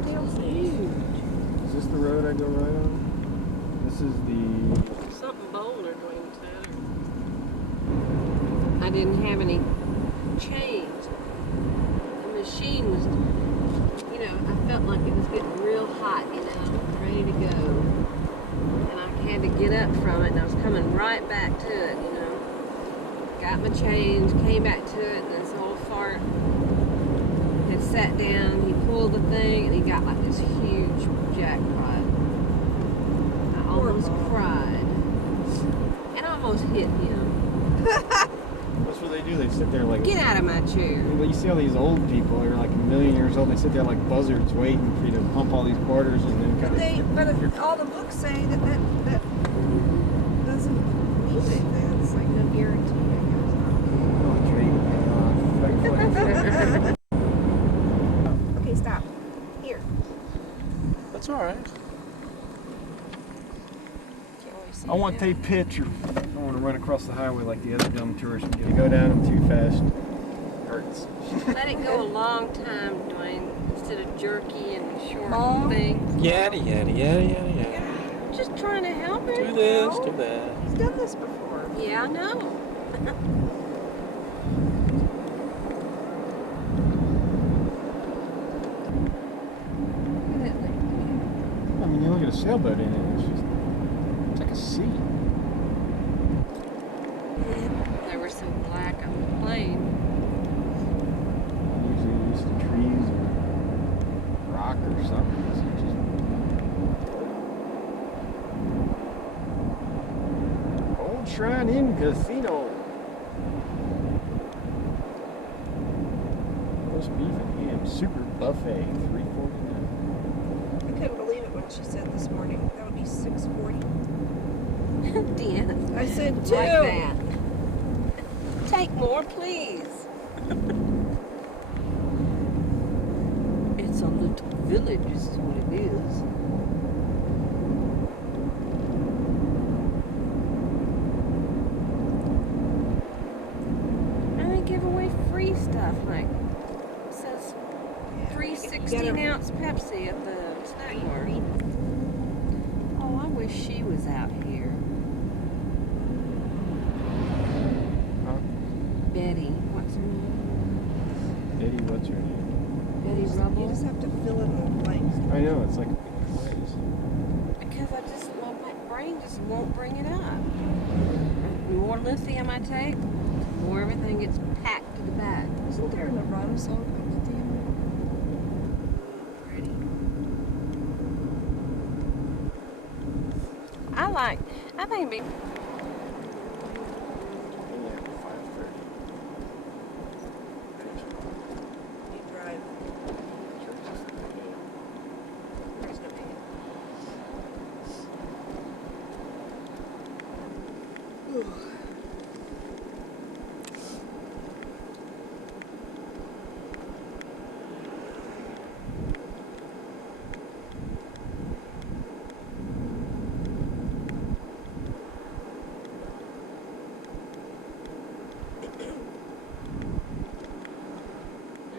It's huge. Is this the road I go right on? This is the... Something boulder, Dwayne said. I didn't have any change. The machine was, you know, I felt like it was getting real hot, you know, ready to go. And I had to get up from it, and I was coming right back to it, you know. Got my change, came back to it, and this old fart had sat down. He pulled the thing, and he got like this huge jackpot. I almost cried. And I almost hit him. That's what they do. They sit there like... Get out of my chair. Well, you see all these old people, they're like a million years old, and they sit there like buzzards waiting for you to pump all these quarters and then kind of... But all the books say that doesn't mean anything. It's like no guarantee, I guess. Okay, stop. Here. That's all right. Can't really see I want to that. take a picture. I don't want to run across the highway like the other dumb tourists do. You go down them too fast. Hurts. Let it go a long time, Dwayne, instead of jerky and short Long? things. Yada, yada, yada, yada, yada. I'm just trying to help him. Do this, do that. He's done this before. Yeah, I know. I mean, you look at a sailboat in it, it's like a sea. They were so black on the plane. Usually used to trees or rock or something. It's just... Old Shrine Inn Casino. Roast beef and ham, super buffet, $3.49. I couldn't believe it when she said this morning. That would be $6.40. Deanna. I said two. Like that. Take more, please. It's a little village, is what it is. And they give away free stuff, like it says free 16-ounce Pepsi at the snack bar. Oh, I wish she was out here. Huh? Betty, what's her name? Eddie, what's her name? Betty You Rubble. just have to fill in the blanks. I know, it's like a big quiz. Because my brain just won't bring it up. The more lithium I take, the more everything gets packed to the back. Isn't there an Erotta song called Damn? I think it'd be. Yeah, 5:30. You drive. There's no man.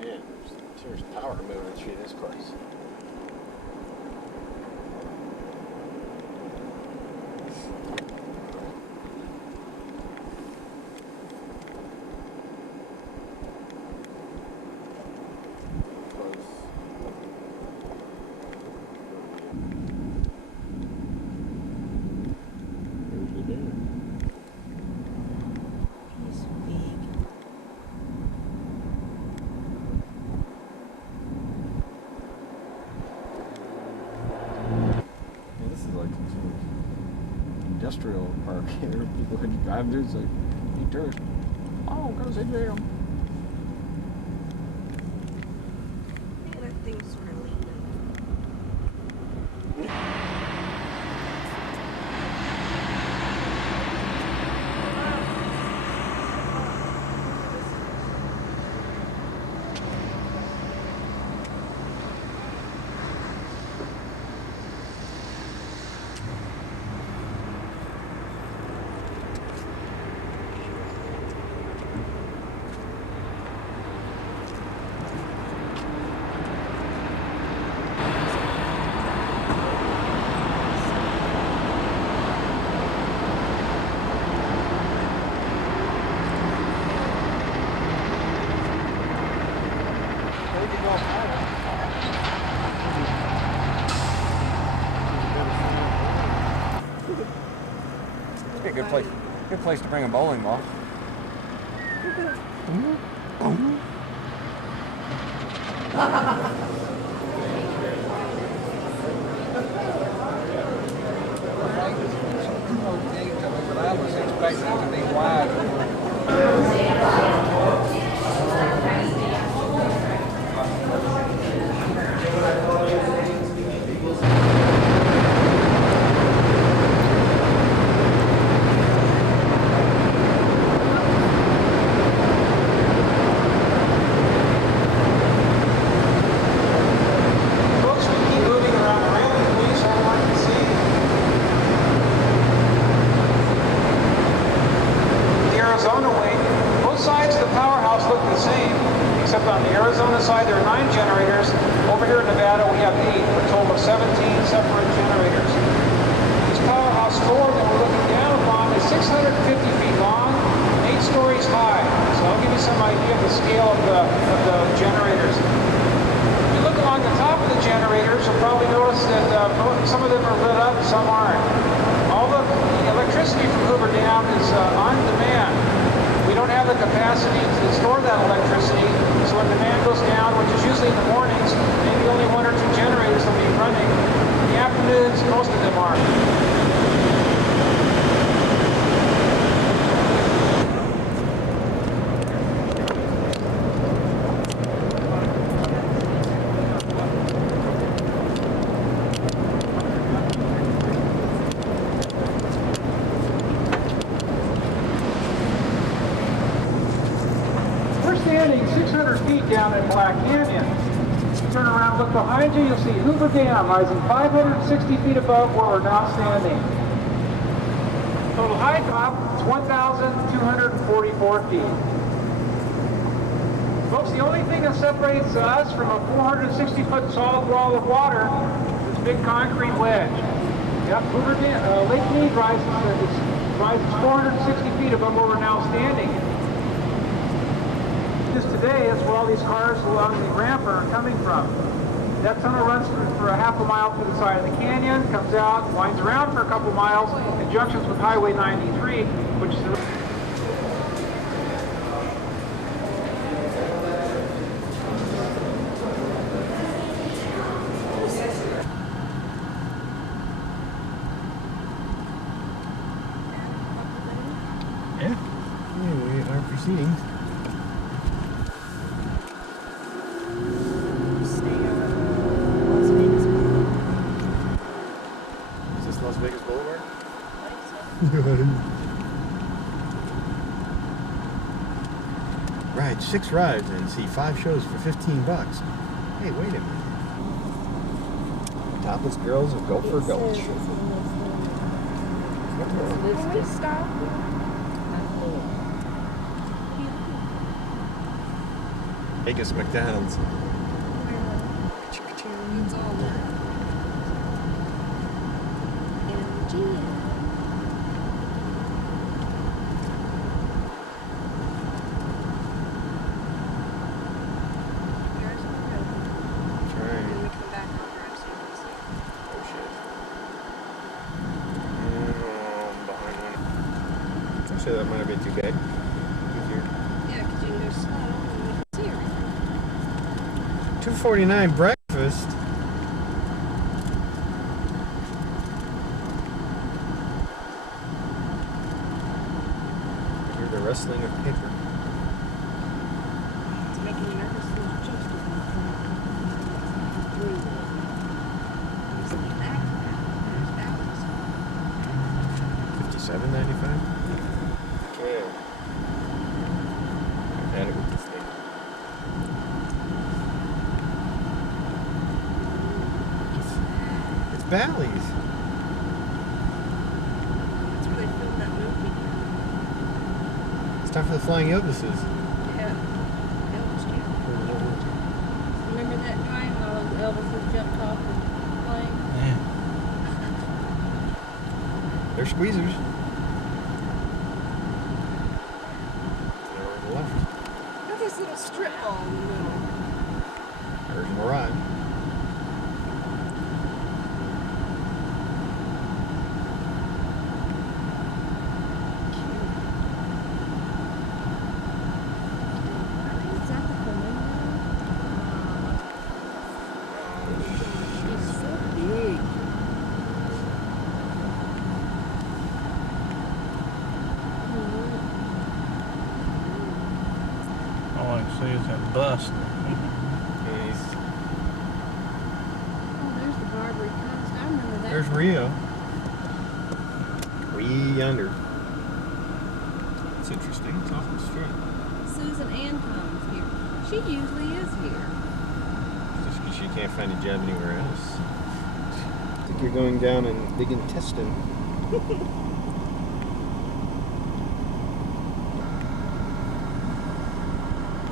Man, there's power moving through this place. He's big. This is like some industrial park here. People can drive there, it's like, hey, tourist. Oh, go sit there. Man, that thing's sort of leaning. Be a good place. Good place to bring a bowling ball. I was expecting to be wide. Folks, we keep moving around the railing, please. I want to see the Arizona wing. Both sides of the powerhouse look the same, except on the Arizona side there are 9 generators. Over here in Nevada we have 8, for a total of 17 separate generators. This powerhouse 4 that we're looking down upon is 650 feet long, 8 stories high. So I'll give you some idea of the scale of the generators. If you look along the top of the generators, you'll probably notice that some of them are lit up, some aren't. All the electricity from Hoover Dam is on demand. We don't have the capacity to store that electricity, so when demand goes down, which is usually in the mornings, maybe only 1 or 2 generators will be running. In the afternoons, most of them aren't. We're standing 600 feet down in Black Canyon. Turn around, look behind you, you'll see Hoover Dam rising 560 feet above where we're now standing. Total height drop is 1,244 feet. Folks, the only thing that separates us from a 460-foot solid wall of water is this big concrete wedge. Yep, Hoover Dam, Lake Mead rises 460 feet above where we're now standing. This today is where all these cars along the ramp are coming from. That tunnel runs for a half a mile to the side of the canyon, comes out, winds around for a couple miles, and junctions with Highway 93, which is the We are proceeding. Is this Las Vegas Boulevard? Ride 6 rides and see 5 shows for $15. Hey, wait a minute. Topless girls of Gopher Gulch. Can we stop? Vegas McDonald's. It's all there. That's right. When we come back, I'll drive some. Oh shit. Behind one. Actually, that might have been too bad. Easier. Yeah, because you can go slow and we can see everything. $2.49 breakfast. Hear the rustling of paper. It's making me nervous. There's just $57.95. Okay. I've had it with this thing. It's Bally's. That's where they filmed that movie. It's time for the Flying Elvises. Yeah. Elvis Jr. Remember that time while Elvis jumped off the plane? They're squeezers. They're on the left. Look at this little strip ball in the middle. There's more ride. see is that bus. He's, Oh, there's the Barbary Coast. I remember that. There's Rio. way yonder. It's interesting. It's off the street. Susan Ann comes here. She usually is here. Just because she can't find a job anywhere else. I think you're going down in big intestine.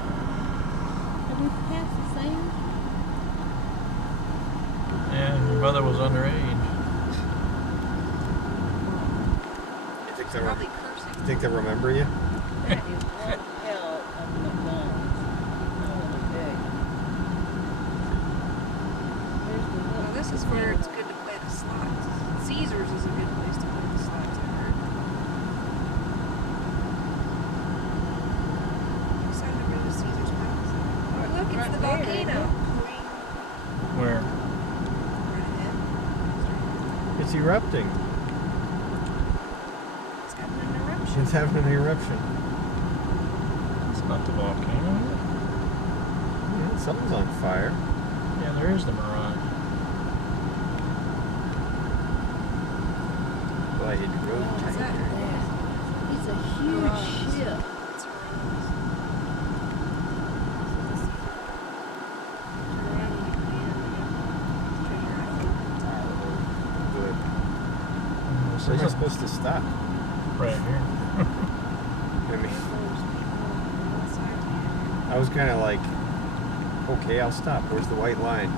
Have we passed the same? Yeah, your mother was underage. You think Probably cursing. they'll remember you? That is one hell of a McDonald's. Holy big. There's the Well, little this is where it's good to play the slots. Caesars is a good place to play the slots, I heard. Decided to go to Caesar's Palace. Oh, look, it's Right the there. volcano. Where? Right ahead. It's erupting. It's having an eruption. It's having an eruption. It's not the volcano. Yeah, something's on fire. Yeah, there is the mirage. Well, I hit the road. What is that? It's a huge ship. It's a rose. Good. We'll Where am I see. supposed to stop? Right here. I mean, I was kind of like, okay, I'll stop. Where's the white line?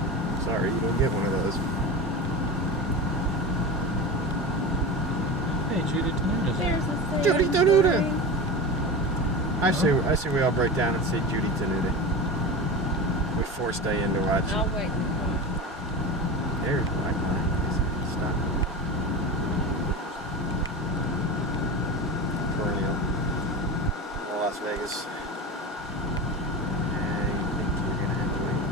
Sorry, you don't get one of those. Hey, Judy Tenuda's there. There's a thing. Judy Tenuta! I say we all break down and say Judy Tenuta. We forced Diane to watch. I'll wait in the car. There's the white line. Stop. Colonial. Las Vegas. I think we're gonna have to wait.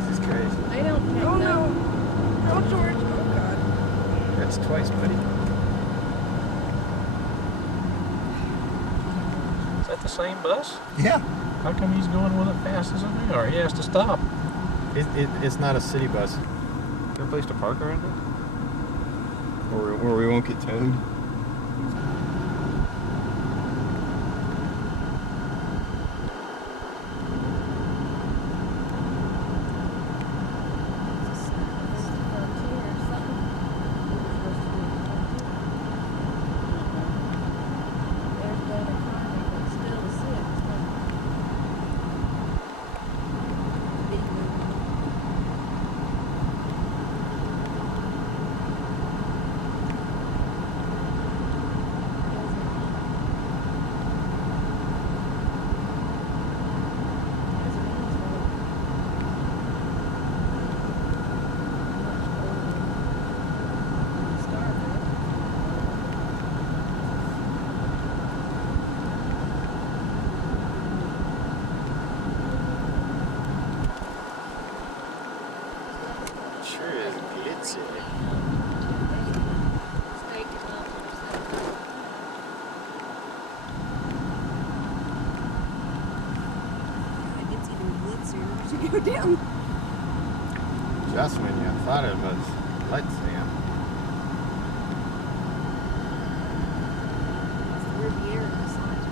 Jesus Christ. They don't take Oh no! no. Oh, George! Oh, God. That's twice, buddy. Is that the same bus? Yeah. How come he's going with it fast as we are? He has to stop. It's not a city bus. Is there a place to park around it? Or we won't get towed? Sure is glitzy. It's even glitzier to go down. Just when you thought it was glitzy. It's the Riviera massage.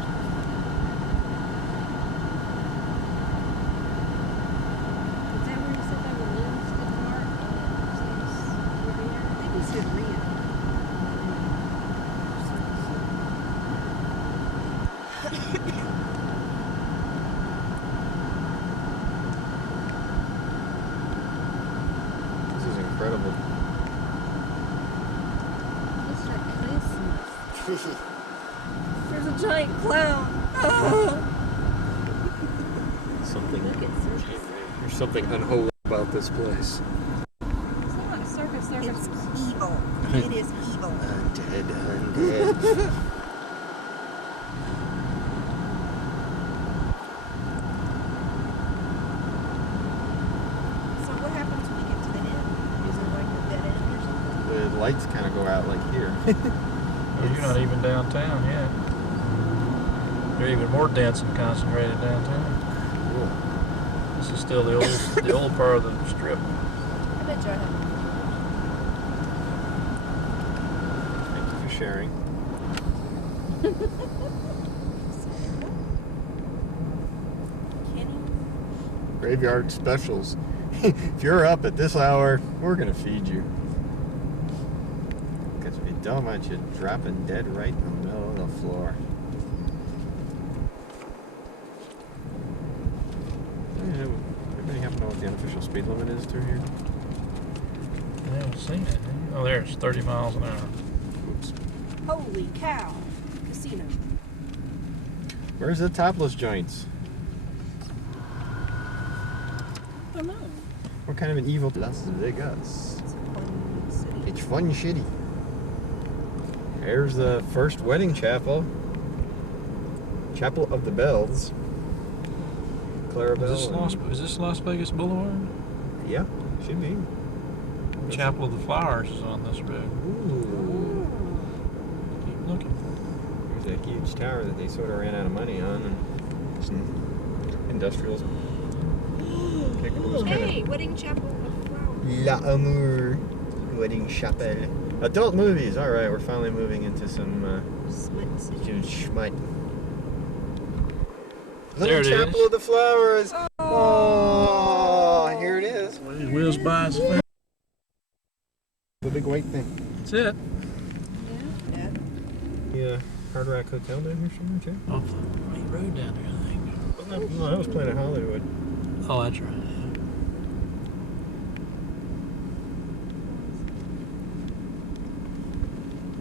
Is that where you said they were loose to park? I think he said Rio. This is incredible. It's like Christmas. There's a giant clown. Something. Look at circus. There's something unholy about this place. It's not a circus. It's evil. It is evil. Undead. So what happens when we get to the end? Is there like a dead end or something? The lights kind of go out like here. Well, you're not even downtown yet. They're even more dense and concentrated downtown. Cool. This is still the old part of the strip. I bet you I have. Thank you for sharing. Kenny? Graveyard specials. If you're up at this hour, we're gonna feed you. Because we don't want you dropping dead right in the middle of the floor. Anybody happen to know what the unofficial speed limit is through here? I haven't seen it. Oh, there, it's 30 miles an hour. Oops. Holy cow. Casino. Where's the topless joints? I don't know. What kind of an evil Las Vegas? It's a fun city. It's fun shitty. There's the first wedding chapel. Chapel of the Bells. Clarabelle. Is this Las Vegas Boulevard? Yeah, should be. Chapel of the Flowers is on this road. Ooh. Keep looking. There's a huge tower that they sort of ran out of money on, and some industrials. Hey, Wedding Chapel of Flowers. La Amour Wedding Chapel. Adult movies. All right, we're finally moving into some schmut. There it is. Chapel of the Flowers. Oh, here it is. Whiz by his face. The big white thing. That's it. Yeah. Yeah, Hard Rock Hotel down here somewhere too. Off the main road down there, I think. Wasn't that, no, that was Planet Hollywood. Oh, that's right. Yeah.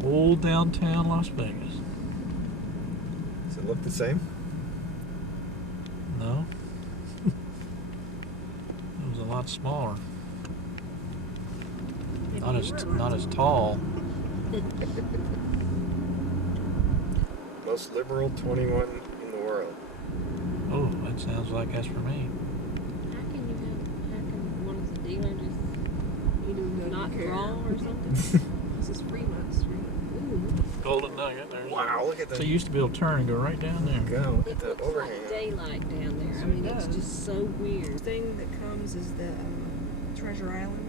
Old downtown Las Vegas. Does it look the same? No. It was a lot smaller. Not as tall. Most liberal 21 in the world. Oh, that sounds like that's for me. How can one of the dealer just not draw or something? This is Fremont Street. Ooh. Golden Nugget. There's Wow, look at So that. you used to be able to turn and go right down there. Go. Look It at the looks overhang. like daylight down there. I So mean, it it's does. just so weird. The thing that comes is the Treasure Island.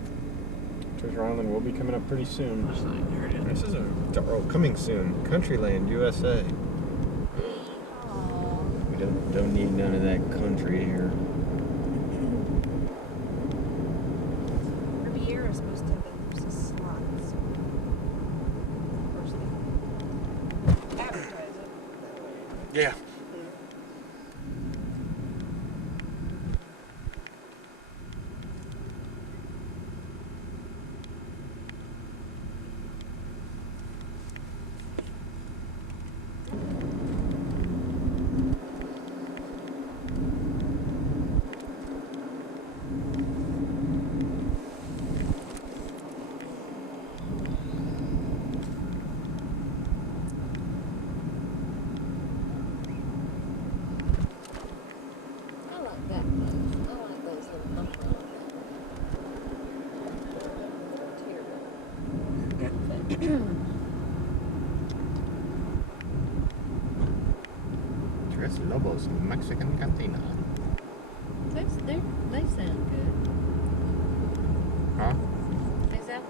Treasure Island will be coming up pretty soon. This thing, there it This is. is coming soon. Countryland, USA. Aww. We don't need none of that country here. Riviera is supposed to have those slots. First thing. Advertise it. Yeah. I like that place. I like those little umbrellas. Tres Lobos Mexican Cantina. They sound good. Huh? Is that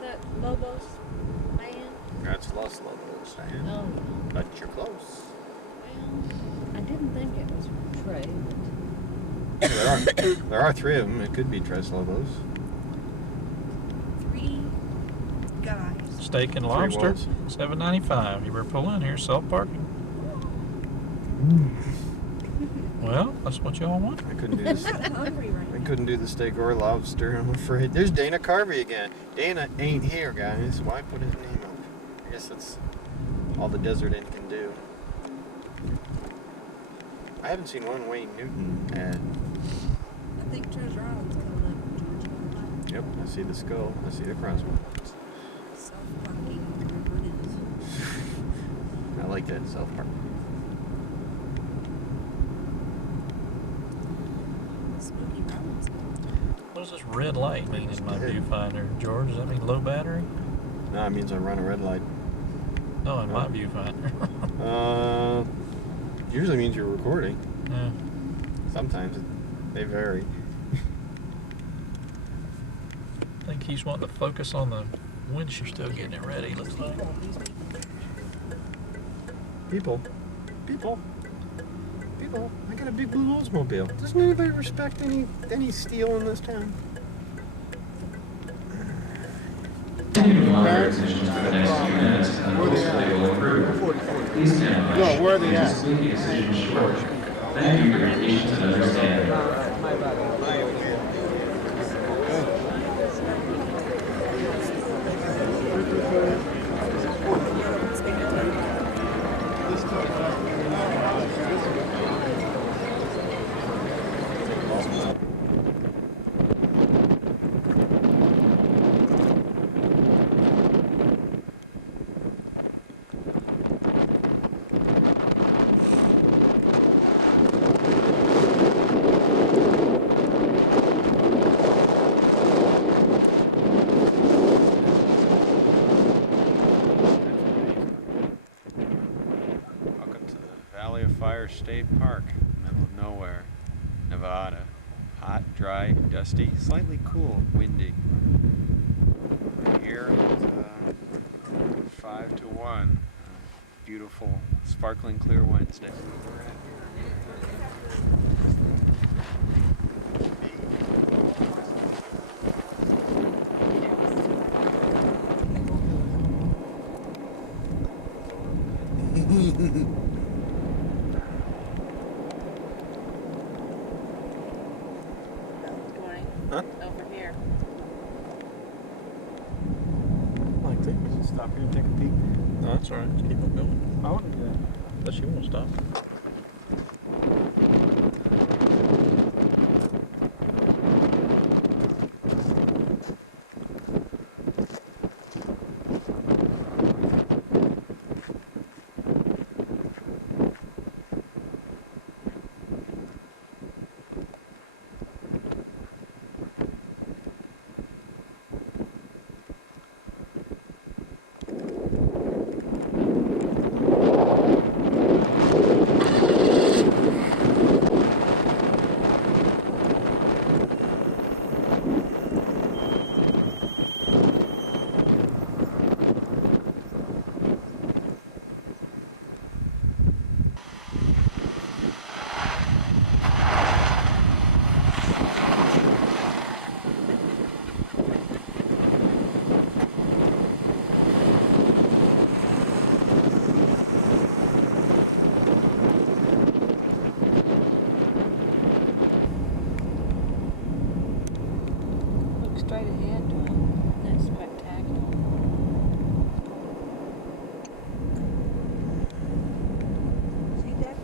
Lobos band? That's Los Lobos, man. Oh, But you're close. well, I didn't think it was from Trey. There are three of them. It could be Tres Lobos. 3 guys. Steak and lobster, walls. $7.95. You better pull in here, self-parking. Well, that's what y'all want. I couldn't do I'm this. kind of hungry right I now. couldn't do the steak or lobster, I'm afraid. There's Dana Carvey again. Dana ain't here, guys. Why put his name up? I guess that's all the Desert Inn can do. I haven't seen one Wayne Newton ad. I think Treasure Island's coming up. George. Yep, I see the skull. I see the crossbones. Self-parking, whatever it is. I like that self-park. Spooky Robinson. What does this red light mean in my viewfinder, George? Does that mean low battery? No, it means I run a red light. No, in my viewfinder. Usually means you're recording. Yeah. Sometimes they vary. I think he's wanting to focus on the winch. You're still getting it ready, looks like. People. I got a big blue Oldsmobile. Doesn't anybody respect any steel in this town? Your attention for the next few minutes, and hopefully will improve. Please stand by. No, where are they at? Complete the decision shortly. Thank you for your patience and understanding. State Park, middle of nowhere, Nevada. Hot, dry, dusty, slightly cool, windy. We're here at 5 to 1. Beautiful, sparkling clear Wednesday. Huh? Over here. Like this. Stop here and take a peek. No, that's alright. Just keep on going. I want to do that. Unless you won't stop. Straight ahead, Dwayne. That's spectacular. See that?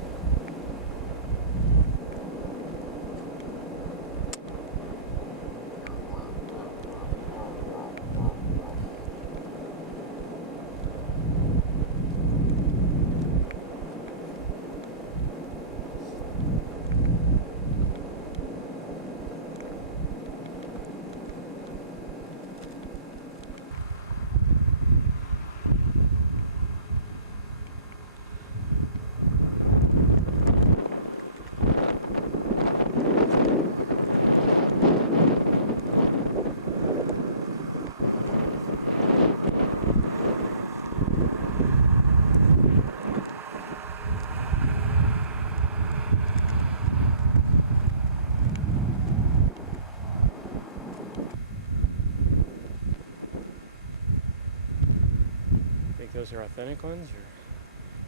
Those are authentic ones or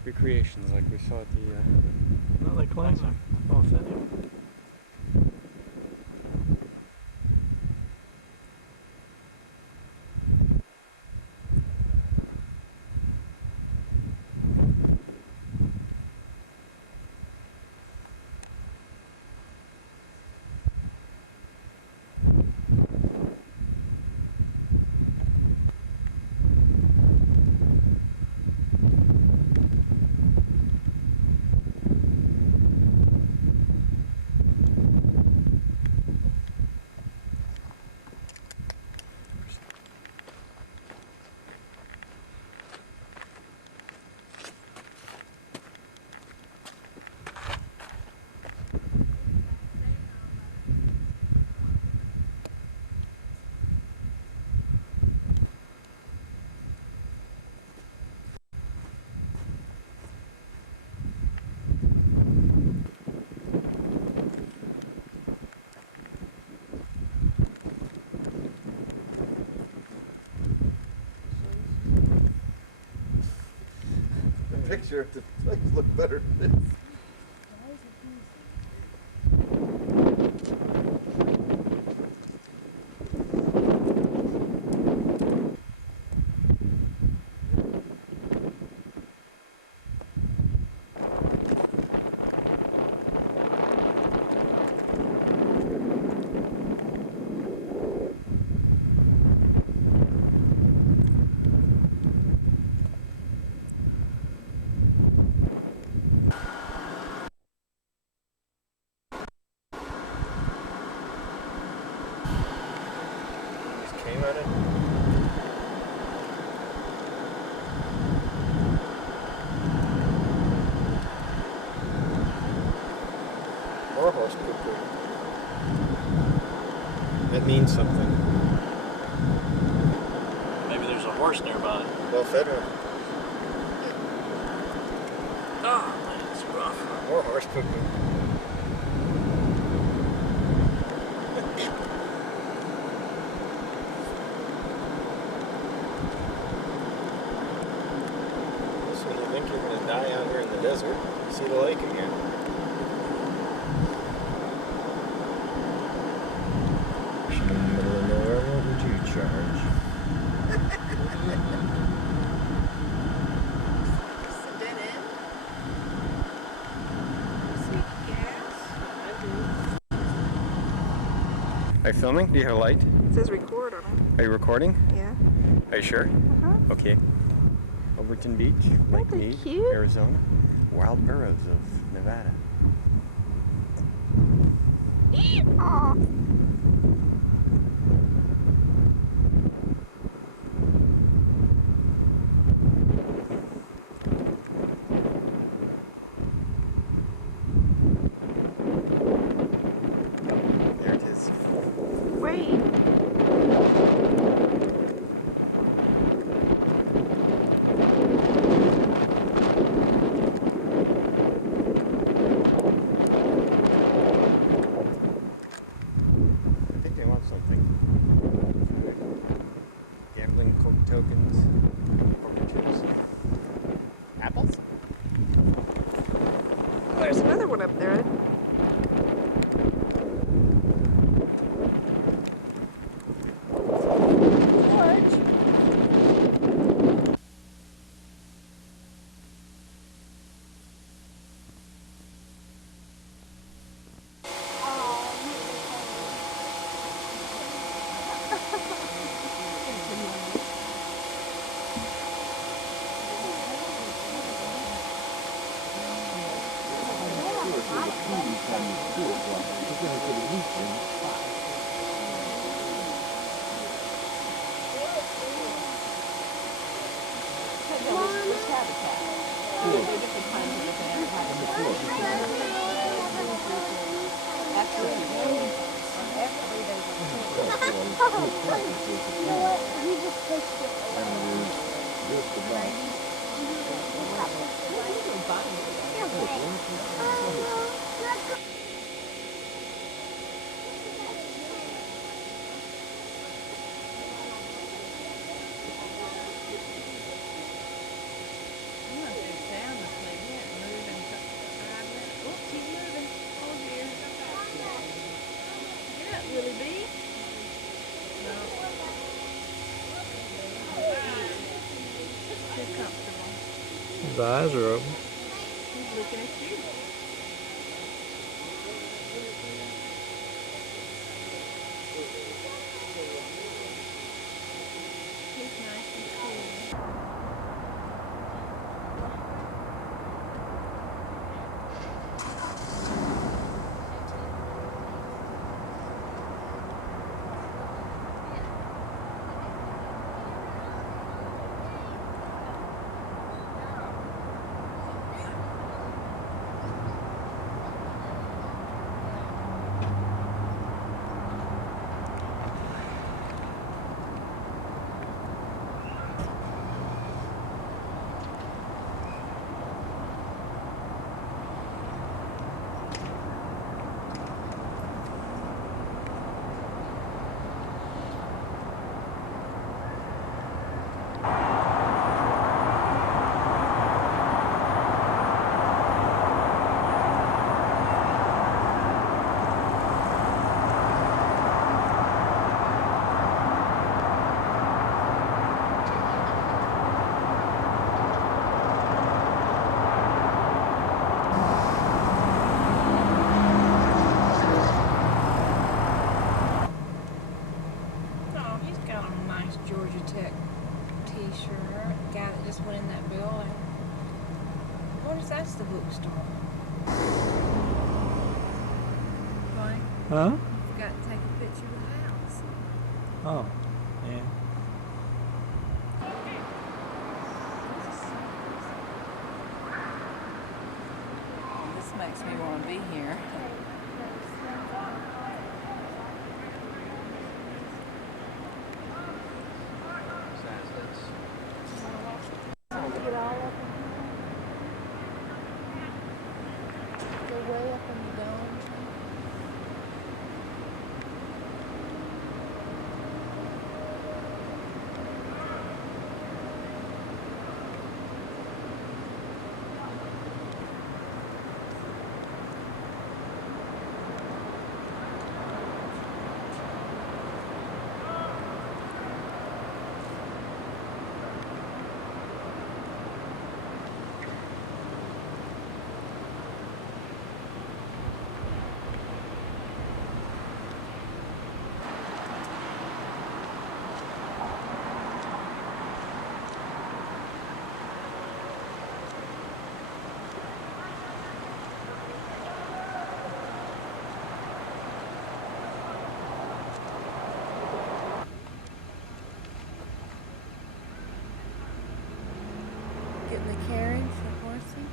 recreations like we saw at the No, they claim they're authentic. picture, the place looked better than this. Came at it. More horse poo-poo. That means something. Maybe there's a horse nearby. Well fed one. Oh, man, it's rough. More horse poo-poo. So you think you're going to die out here in the desert? See the lake again. In the middle of nowhere, what would you charge? It's a dead end. Sweet gas. Are you filming? Do you have a light? It says record on it. Are you recording? Yeah. Are you sure? Uh-huh. Okay. Overton Beach, Lake they're Mead, cute. Arizona. Wild Burros of Nevada. Aw. There it is. Wait. I think they want something. Gambling tokens, poker chips, apples. There's another one up there. George. His eyes are open. He's looking at you. He's nice and cool. this one in that building. What if that's the bookstore? Right? Huh? You forgot to take a picture of the house. Oh, yeah. This makes me want to be here. Way up in the dome. Getting the carriage for Horsey.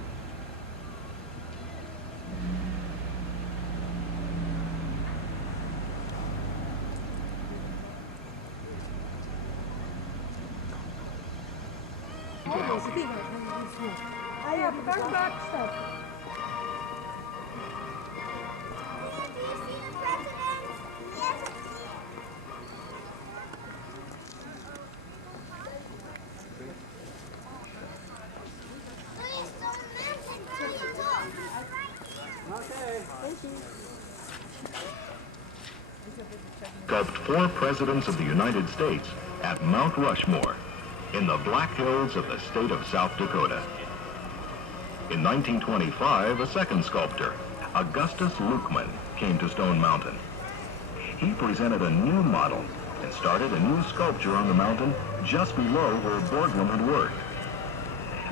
Sculpted 4 presidents of the United States at Mount Rushmore in the Black Hills of the state of South Dakota. In 1925, a second sculptor, Augustus Lukeman, came to Stone Mountain. He presented a new model and started a new sculpture on the mountain just below where Borglum had worked.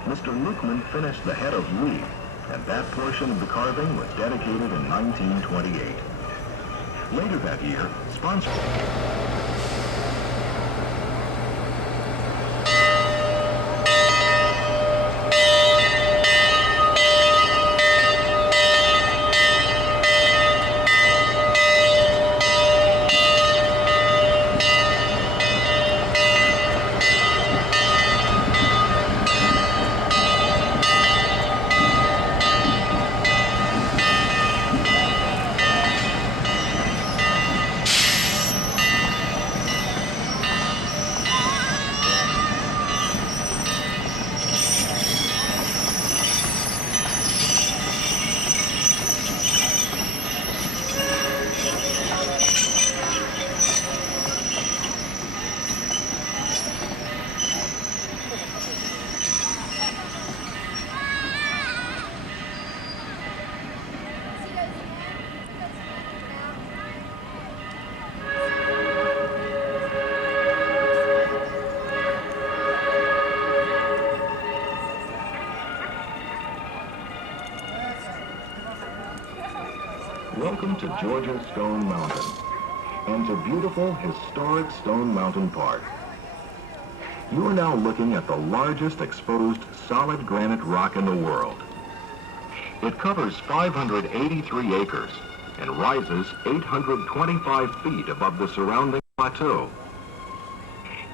Mr. Lukeman finished the head of Lee, and that portion of the carving was dedicated in 1928. Later that year, sponsor. Welcome to Georgia's Stone Mountain and to beautiful, historic Stone Mountain Park. You are now looking at the largest exposed solid granite rock in the world. It covers 583 acres and rises 825 feet above the surrounding plateau.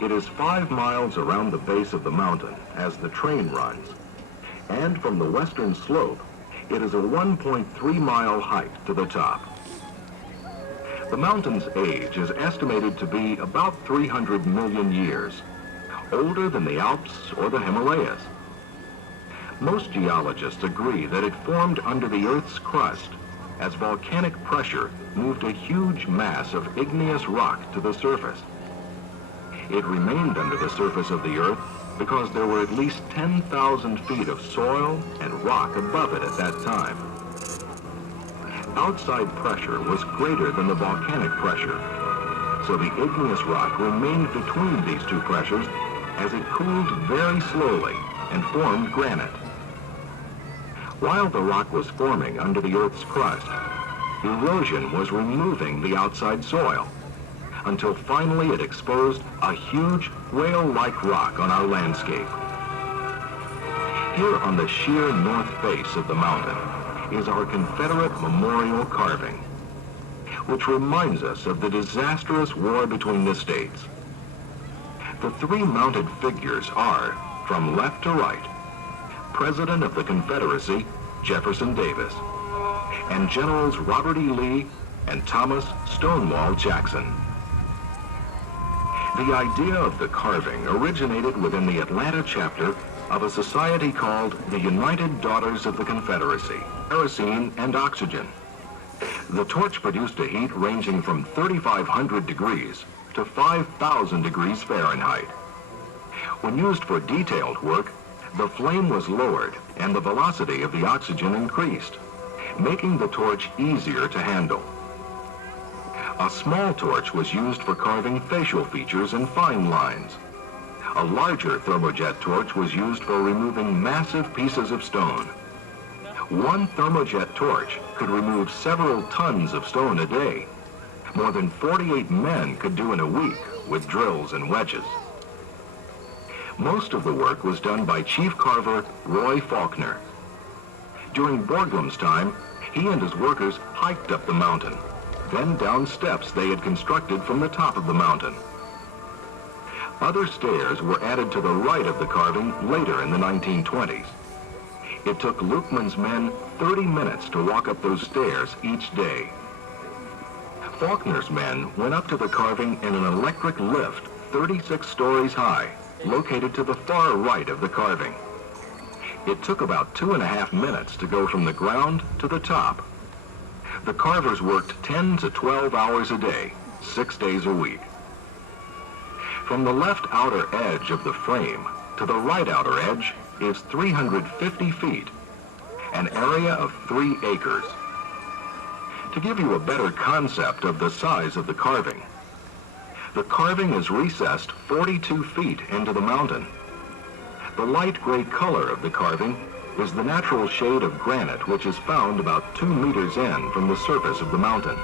It is 5 miles around the base of the mountain as the train runs, and from the western slope, it is a 1.3-mile hike to the top. The mountain's age is estimated to be about 300 million years, older than the Alps or the Himalayas. Most geologists agree that it formed under the Earth's crust as volcanic pressure moved a huge mass of igneous rock to the surface. It remained under the surface of the Earth because there were at least 10,000 feet of soil and rock above it at that time. Outside pressure was greater than the volcanic pressure, so the igneous rock remained between these two pressures as it cooled very slowly and formed granite. While the rock was forming under the Earth's crust, erosion was removing the outside soil, until finally it exposed a huge whale-like rock on our landscape. Here on the sheer north face of the mountain is our Confederate memorial carving, which reminds us of the disastrous war between the states. The three mounted figures are, from left to right, President of the Confederacy, Jefferson Davis, and Generals Robert E. Lee and Thomas Stonewall Jackson. The idea of the carving originated within the Atlanta chapter of a society called the United Daughters of the Confederacy, kerosene and oxygen. The torch produced a heat ranging from 3,500 degrees to 5,000 degrees Fahrenheit. When used for detailed work, the flame was lowered and the velocity of the oxygen increased, making the torch easier to handle. A small torch was used for carving facial features and fine lines. A larger thermojet torch was used for removing massive pieces of stone. One thermojet torch could remove several tons of stone a day. More than 48 men could do in a week with drills and wedges. Most of the work was done by Chief Carver Roy Faulkner. During Borglum's time, he and his workers hiked up the mountain, then down steps they had constructed from the top of the mountain. Other stairs were added to the right of the carving later in the 1920s. It took Lukeman's men 30 minutes to walk up those stairs each day. Faulkner's men went up to the carving in an electric lift 36 stories high, located to the far right of the carving. It took about 2.5 minutes to go from the ground to the top. The carvers worked 10 to 12 hours a day, 6 days a week. From the left outer edge of the frame to the right outer edge is 350 feet, an area of 3 acres. To give you a better concept of the size of the carving is recessed 42 feet into the mountain. The light gray color of the carving is the natural shade of granite which is found about 2 meters in from the surface of the mountain.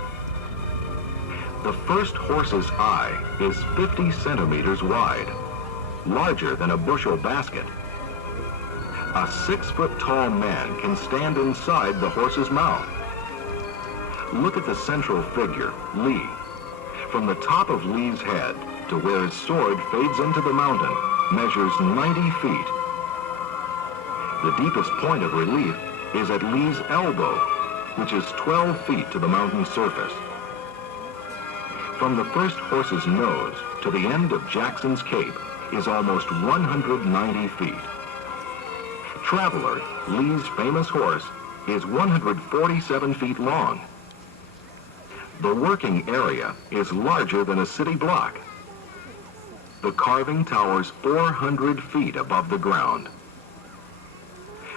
The first horse's eye is 50 centimeters wide, larger than a bushel basket. A 6-foot-tall man can stand inside the horse's mouth. Look at the central figure, Lee. From the top of Lee's head to where his sword fades into the mountain measures 90 feet. The deepest point of relief is at Lee's elbow, which is 12 feet to the mountain surface. From the first horse's nose to the end of Jackson's Cape is almost 190 feet. Traveler, Lee's famous horse, is 147 feet long. The working area is larger than a city block. The carving towers 400 feet above the ground.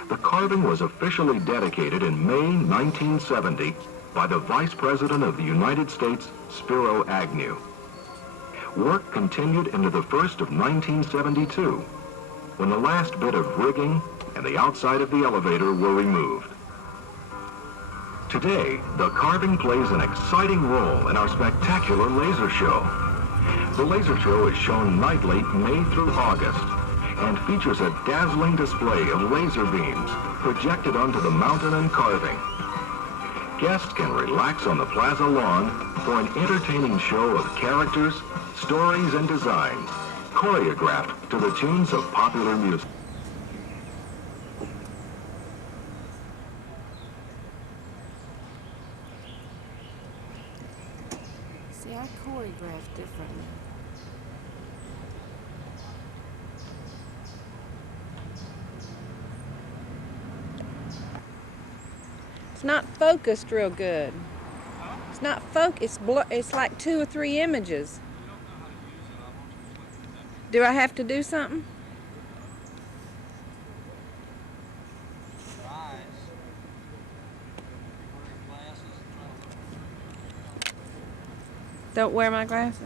The carving was officially dedicated in May 1970 by the Vice President of the United States, Spiro Agnew. Work continued into the first of 1972, when the last bit of rigging and the outside of the elevator were removed. Today, the carving plays an exciting role in our spectacular laser show. The laser show is shown nightly May through August and features a dazzling display of laser beams projected onto the mountain and carving. Guests can relax on the plaza lawn for an entertaining show of characters, stories, and designs, choreographed to the tunes of popular music. See, I choreograph differently. It's not focused real good. It's not it's like 2 or 3 images. Do I have to do something? Don't wear my glasses.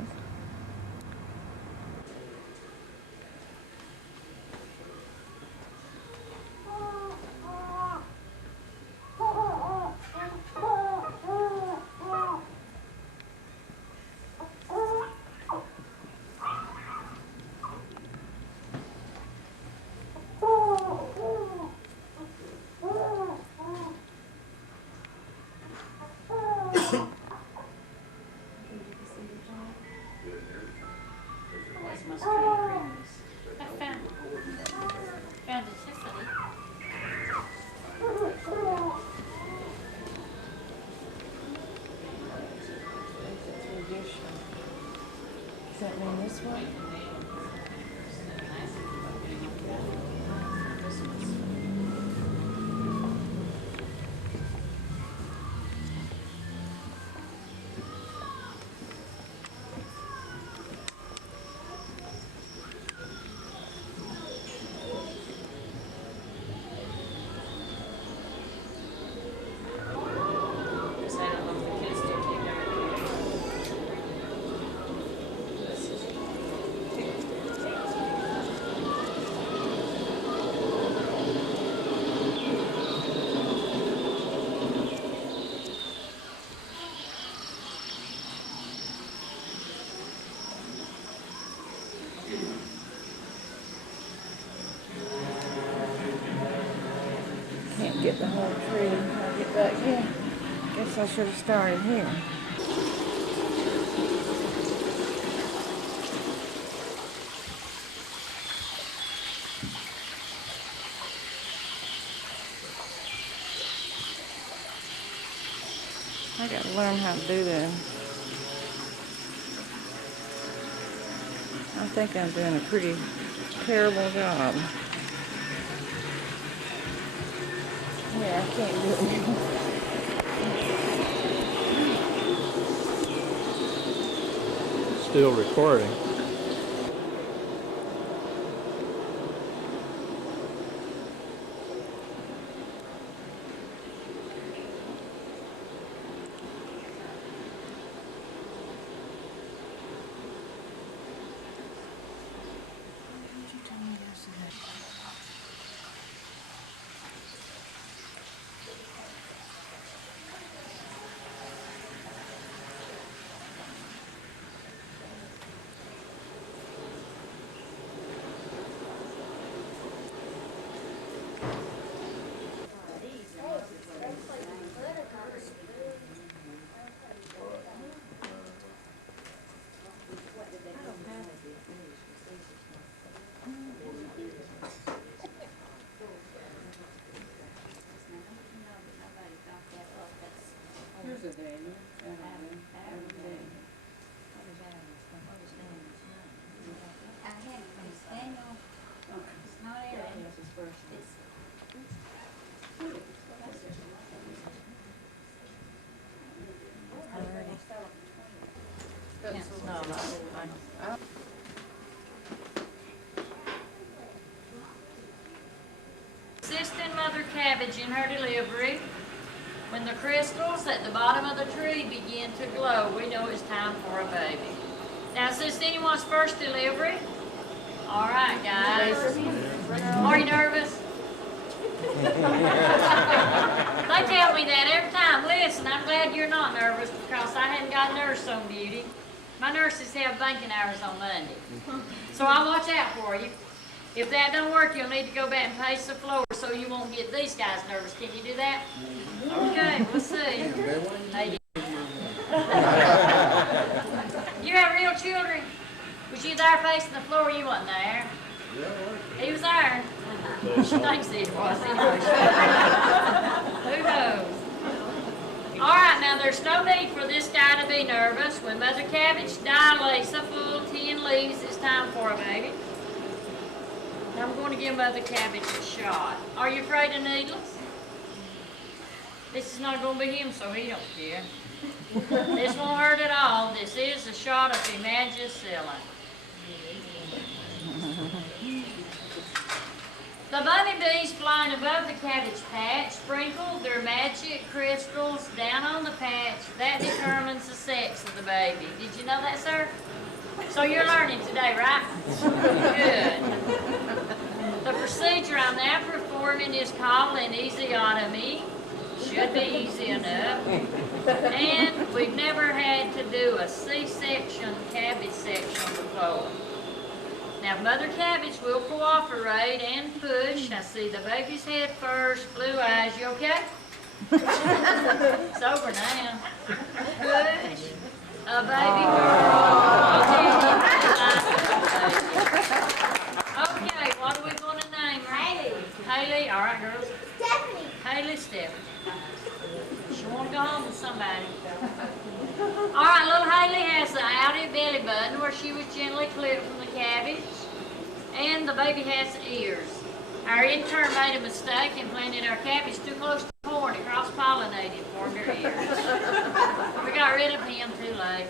get the whole tree when I get back here. Guess I should have started here. I gotta learn how to do that. I think I'm doing a pretty terrible job. Yeah, I can't do it. Still recording. Assisting Mother Cabbage in her delivery. When the crystals at the bottom of the tree begin to glow, we know it's time for a baby. Now, assist anyone's first delivery? All right, guys. Are you nervous? They tell me that every time. Listen, I'm glad you're not nervous because I hadn't got a nurse on duty. My nurses have banking hours on Monday. So I'll watch out for you. If that don't work, you'll need to go back and pace the floor so you won't get these guys nervous. Can you do that? Okay, we'll see. Hey, you have real children? Was you there facing the floor? You wasn't there. He was there. She thinks he was. Who knows? All right, now there's no need for this guy to be nervous. When Mother Cabbage dilates a full 10 leaves, it's time for a baby. I'm going to give Mother Cabbage a shot. Are you afraid of needles? This is not going to be him, so he don't care. This won't hurt at all. This is a shot of Imagicillin. The bunny bees flying above the cabbage patch sprinkle their magic crystals down on the patch. That determines the sex of the baby. Did you know that, sir? So you're learning today, right? Good. The procedure I'm now performing is called an episiotomy. Should be easy enough. And we've never had to do a C-section, cabbage section before. Now, Mother Cabbage will cooperate and push. I see the baby's head first, blue eyes. You okay? It's over now. Push. A baby girl. Okay, what are we going to name her? Haley. Haley, all right, girls. Stephanie. Haley, Stephanie. She want to go home with somebody. All right, little Haley has the outer belly button where she was gently clipped from the cabbage, and the baby has ears. Our intern made a mistake and planted our cabbage too close to the corn. It cross-pollinated, formed her ears. We got rid of him too late.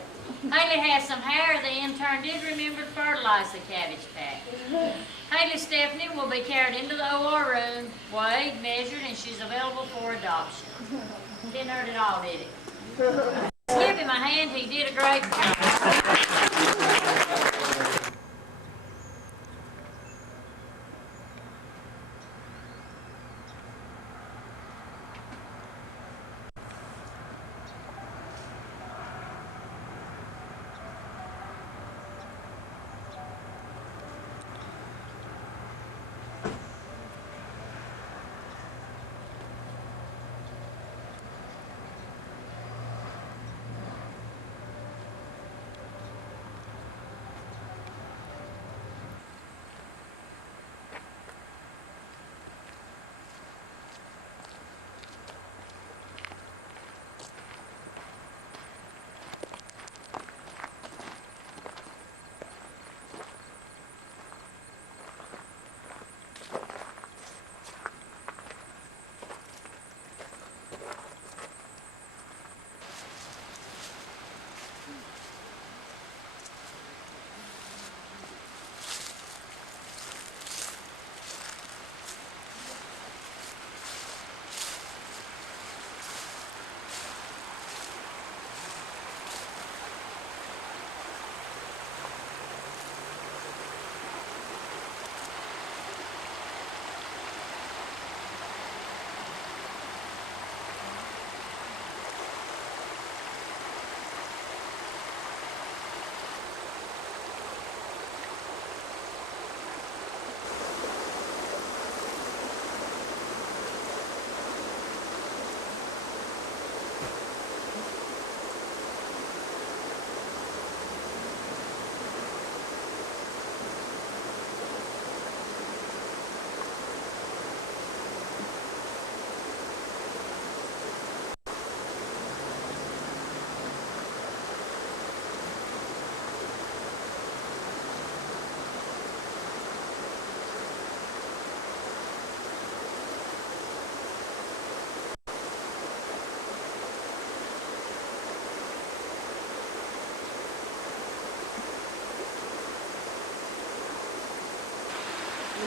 Haley has some hair. The intern did remember to fertilize the cabbage patch. Haley Stephanie will be carried into the OR room, weighed, measured, and she's available for adoption. Didn't hurt at all, did it? Let's give him a hand. He did a great job.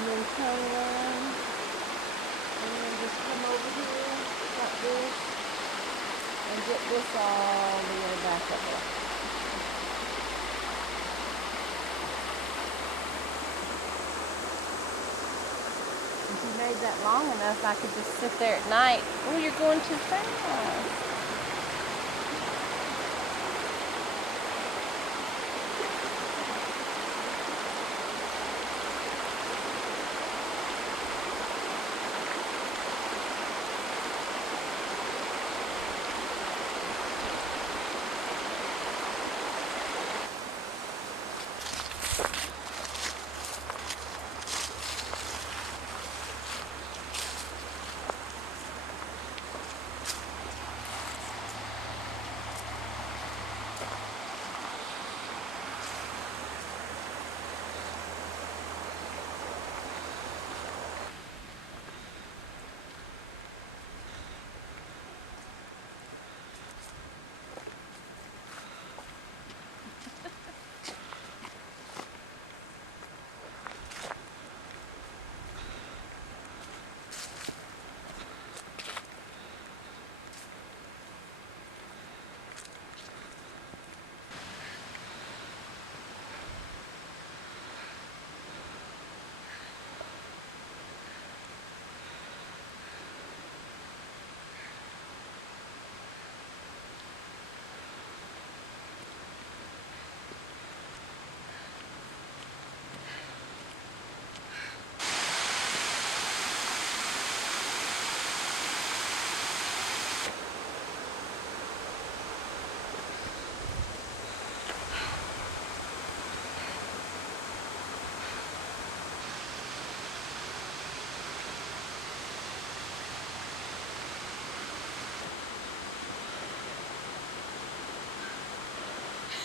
then turn around. And then just come over here like this. And get this all the way back up there. If you made that long enough, I could just sit there at night. Oh, you're going too fast.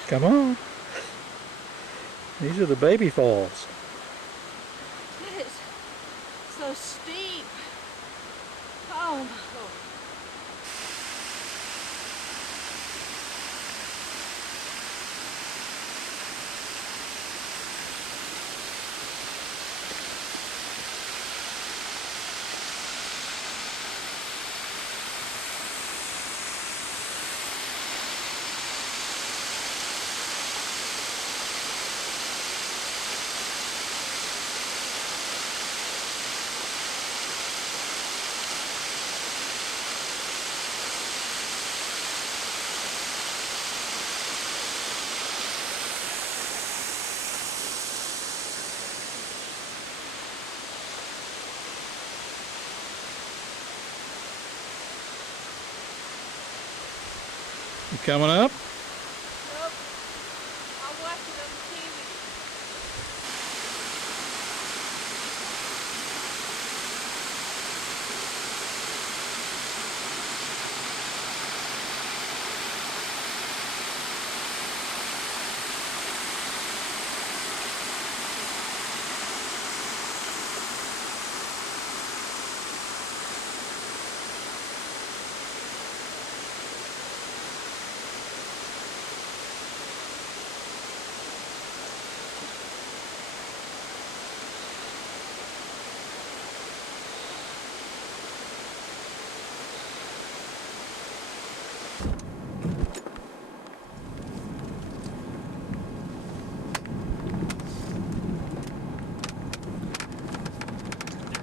Come on. These are the baby falls. It's so steep. Oh my God. You coming up? Nope. I'll watch it on the TV.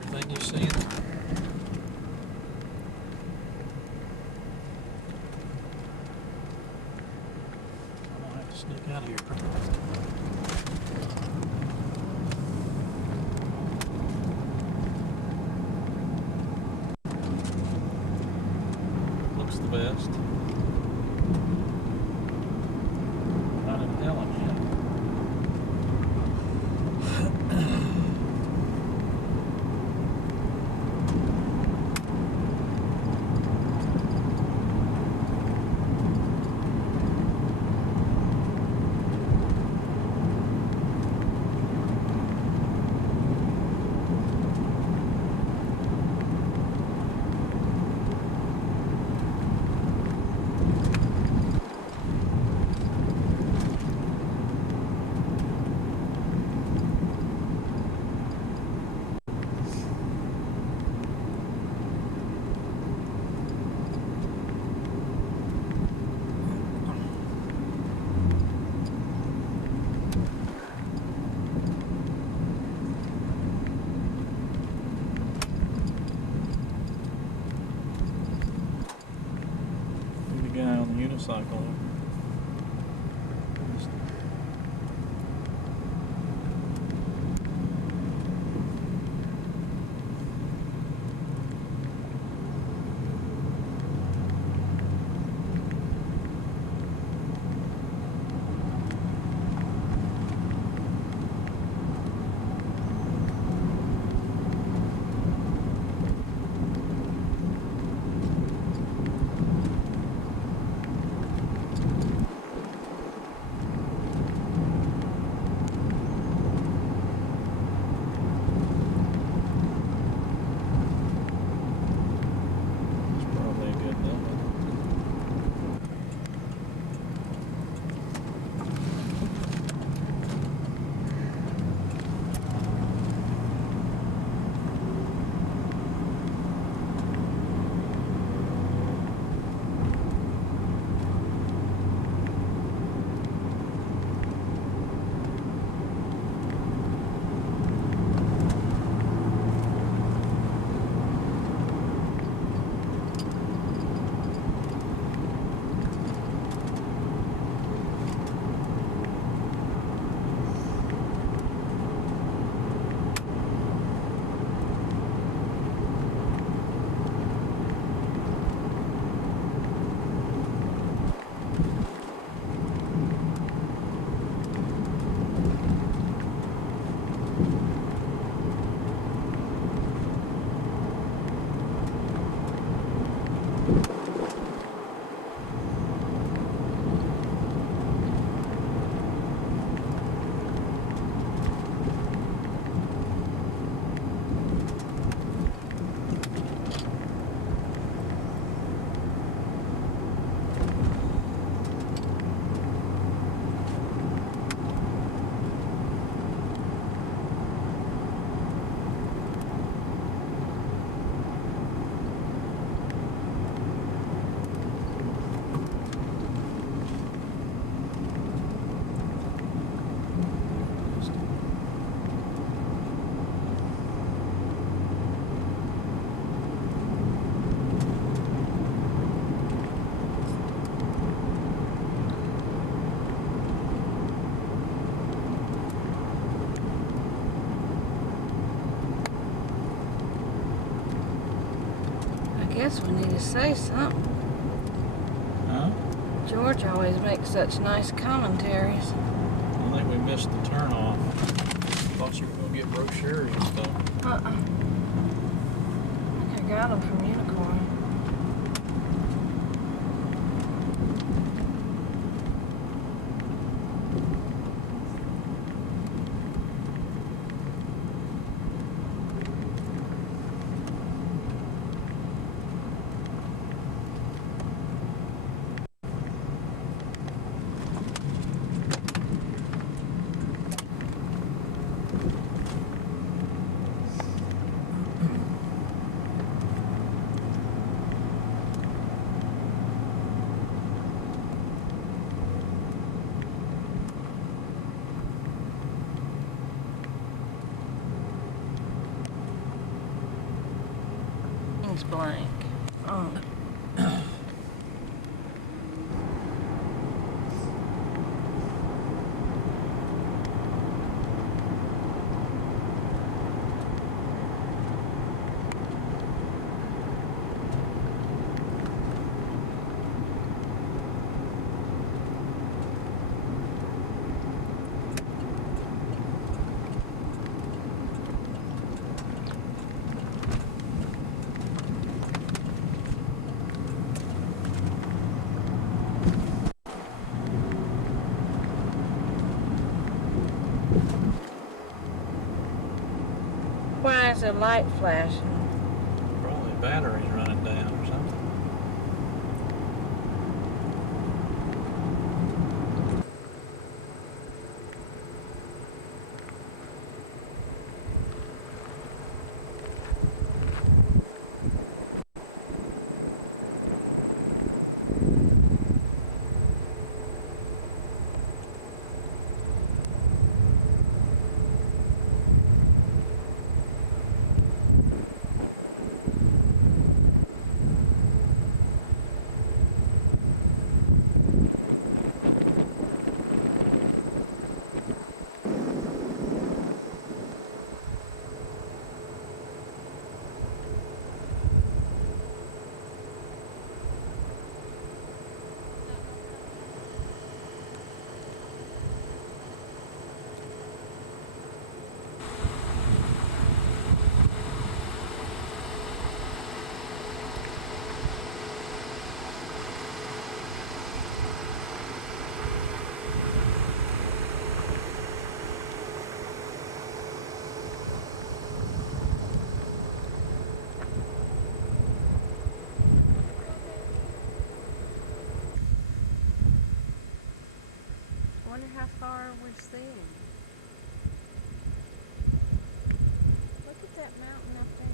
Everything you've seen. I'm gonna have to sneak out of here. Looks the best. Not in Helen yet. unicycle. I guess we need to say something. Huh? George always makes such nice commentaries. I think we missed the turnoff. Thought you were going to get brochures and stuff. I think I got them from Unicorn. Blank. Oh. Why is the light flashing? Probably battery's running down or something. how far we're seeing. Look at that mountain up there.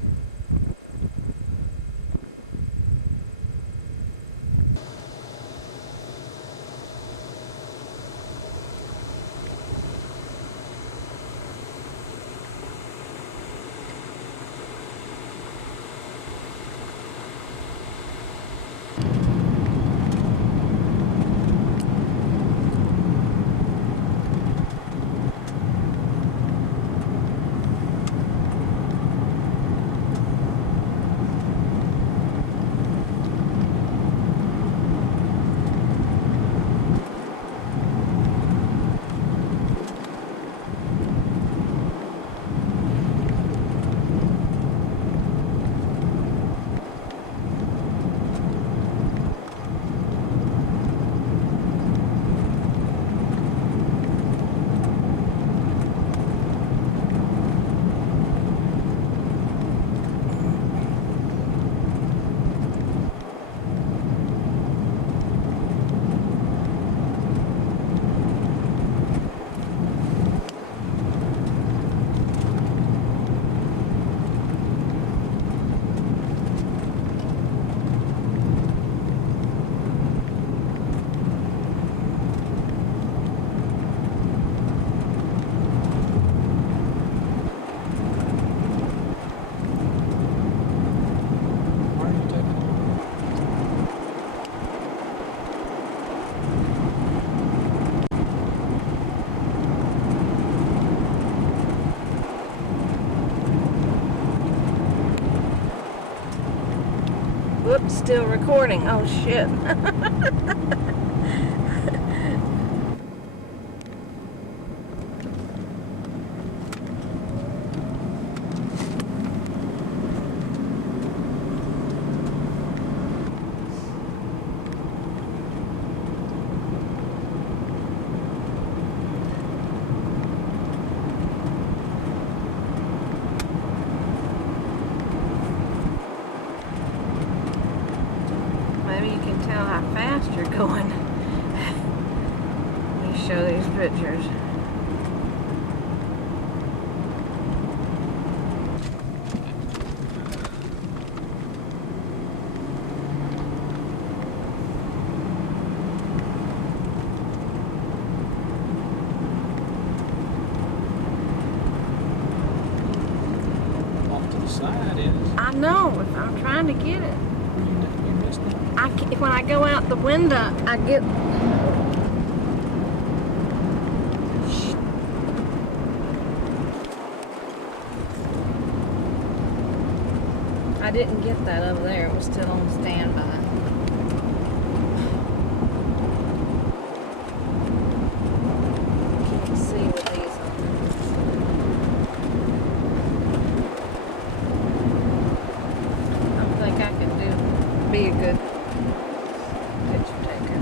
Why are you taking long? Whoops, still recording. Oh shit. Maybe you can tell how fast you're going. You show these pictures. Off to the side is. I know, I'm trying to get it. You missed it. When I go out the window, I get. I didn't get that over there. It was still on standby. Can't see with these on. I don't think I can be a good picture taker.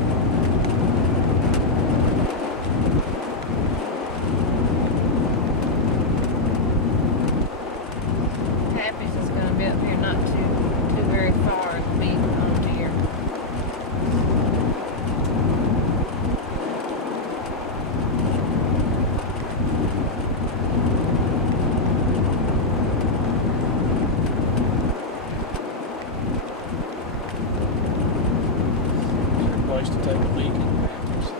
Happy's is going to be up here not too very far and be on here. Is there a place to take a leak in Baptist?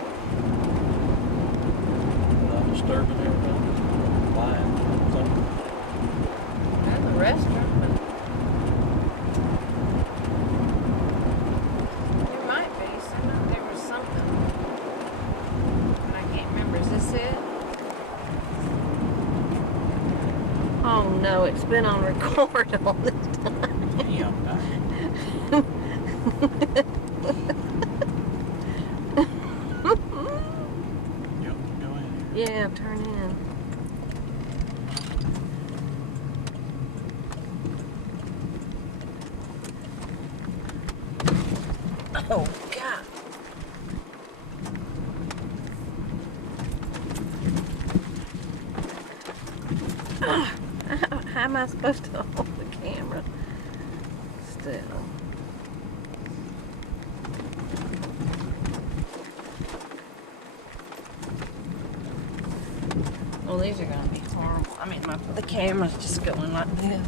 Without disturbing everything? Lying, something? There's a restaurant, but there might be. There was something. But I can't remember. Is this it? Oh no, it's been on record all this time. Damn, Yep, go in here. Yeah, turn in. Oh, God. How am I supposed to hold the camera? Still. these are gonna be horrible. I mean, the camera's just going like this.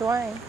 Dwayne.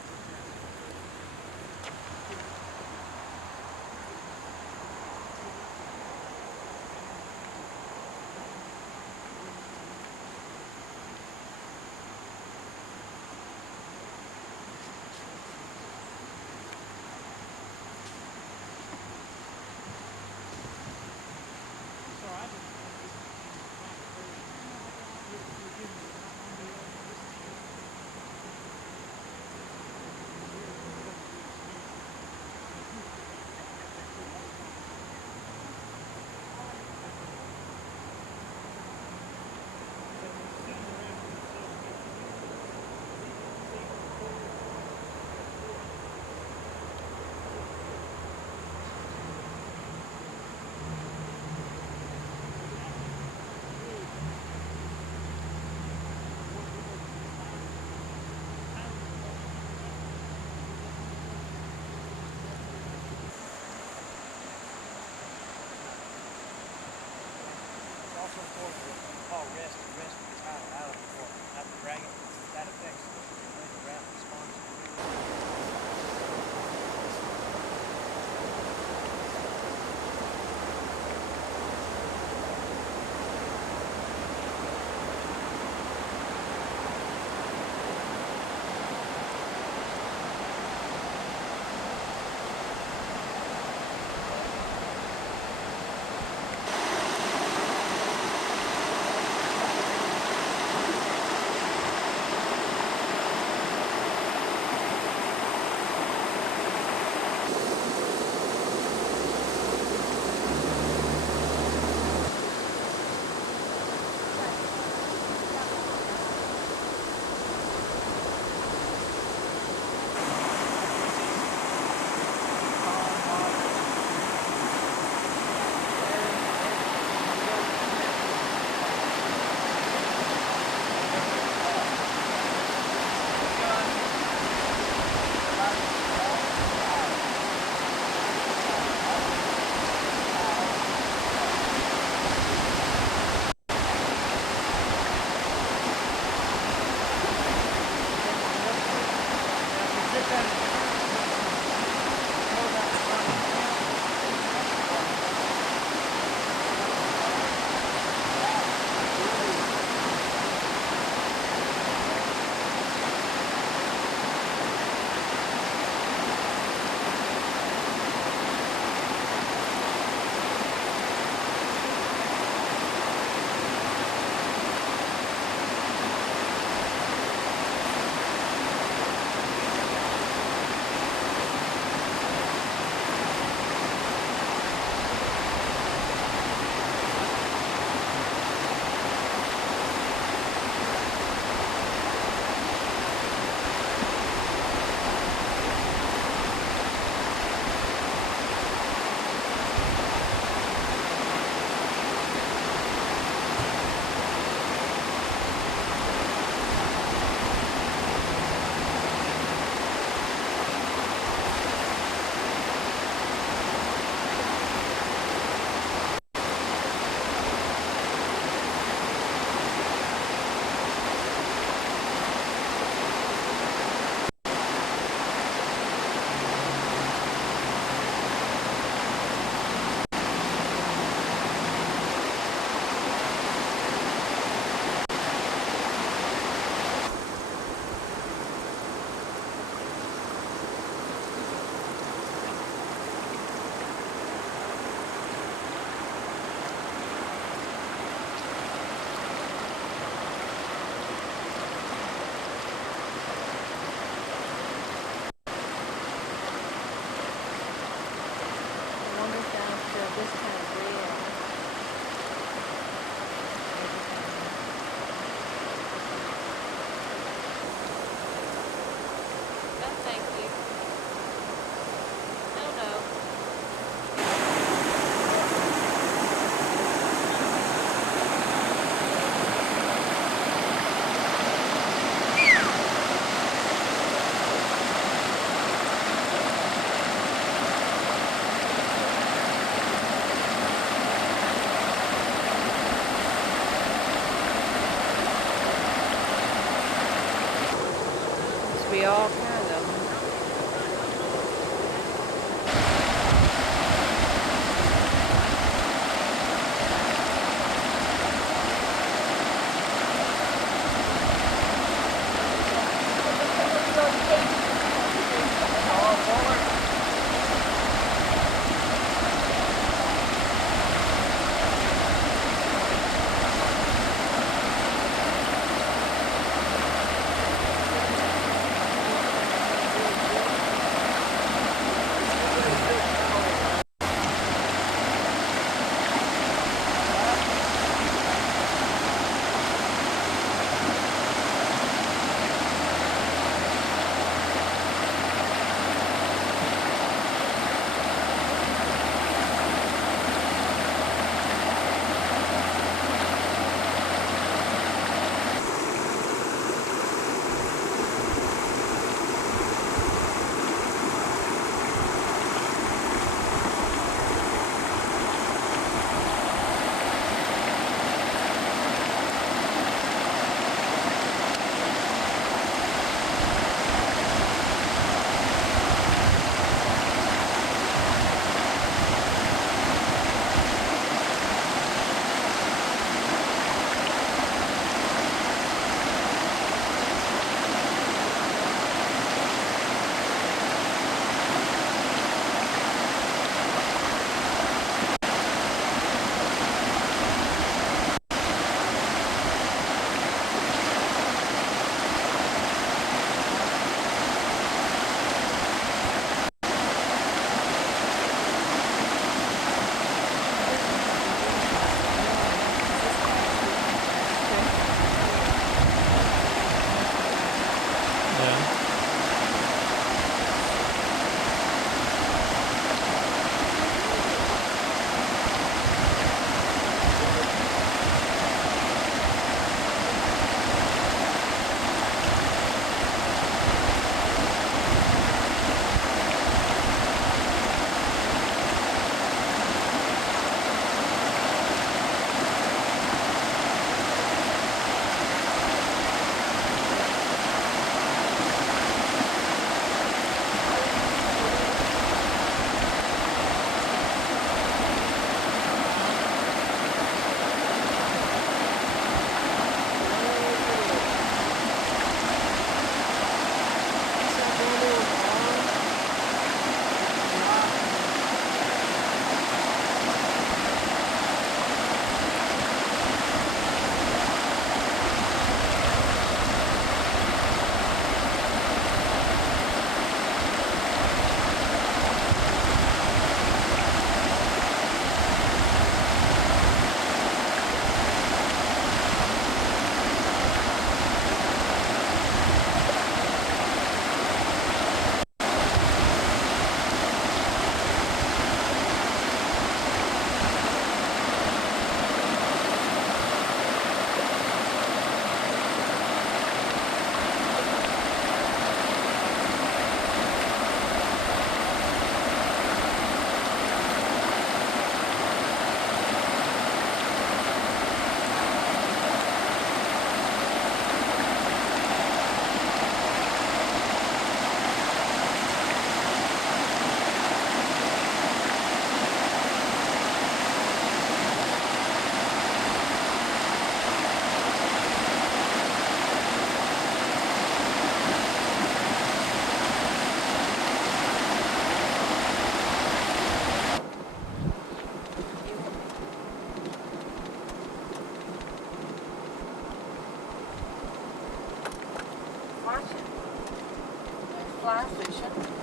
fly fishing.